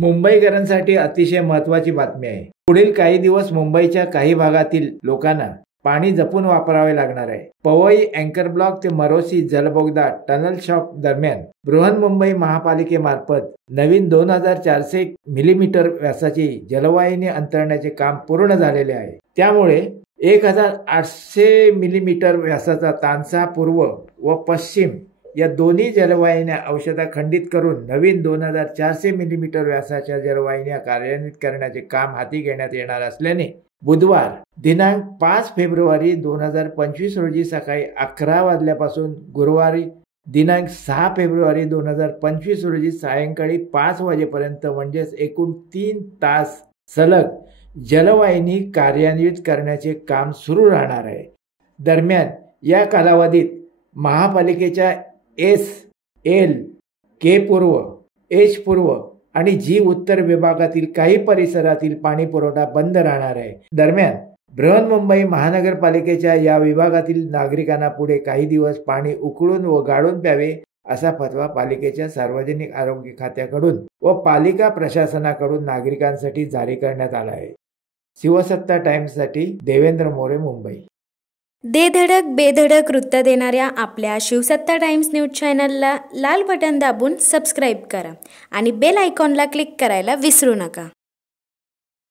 मुंबईकरांसाठी अतिशय महत्त्वाची बातमी आहे। पुढील काही दिवस मुंबईच्या काही भागातील लोकांना पाणी जपून वापरावे लागणार आहे। पवई अँकर ब्लॉक ते मरोसी जलबोगदा टनल शॉप दरम्यान बृहन्मुंबई महापालिकेमार्फत नवीन 2400 मिलीमीटर व्यासाची जलवाहिनी अंतरण्याचे काम पूर्ण झालेले आहे। त्यामुळे 1800 मिलीमीटर व्यासाचा तानसा पूर्व व पश्चिम या दोन्ही जलवाहिन्या अंशतः खंडित करून नवीन 2400 मिलीमीटर व्यासाच्या जलवाहिन्या कार्यान्वित करण्याचे काम हाती घेण्यात येणार असल्याने बुधवार दिनांक 5 फेब्रुवारी 2025 रोजी सकाळी 11 वाजल्यापासून गुरुवारी दिनांक 6 फेब्रुवारी 2025 रोजी सायंकाळी 5 वाजेपर्यंत म्हणजेच एकूण 3 तास सलग जलवाहिनी कार्यान्वित करण्याचे काम सुरू राहणार आहे। दरम्यान या कालावधीत महापालिकेच्या एस, एल, के पूर्व, एच पूर्व आणि जी उत्तर विभागातील काही परिसरातील पाणी पुरवठा बंद राहणार आहे। दरम्यान बृहन्मुंबई महानगरपालिकेच्या या विभागातील नागरिकांना पुढे काही दिवस पाणी उकळून व गाळून प्यावे असा फतवा पालिकेच्या सार्वजनिक आरोग्य खात्याकडून व पालिका प्रशासनाकडून नागरिकांसाठी जारी करण्यात आला आहे। शिवसत्ता टाइम्ससाठी देवेंद्र मोरे, मुंबई। दे धडक बेधडक वृत्त देणाऱ्या आपल्या शिवसत्ता टाइम्स न्यूज चॅनलला लाल बटन दाबून सबस्क्राईब करा आणि बेल आयकॉनला क्लिक करायला विसरू नका।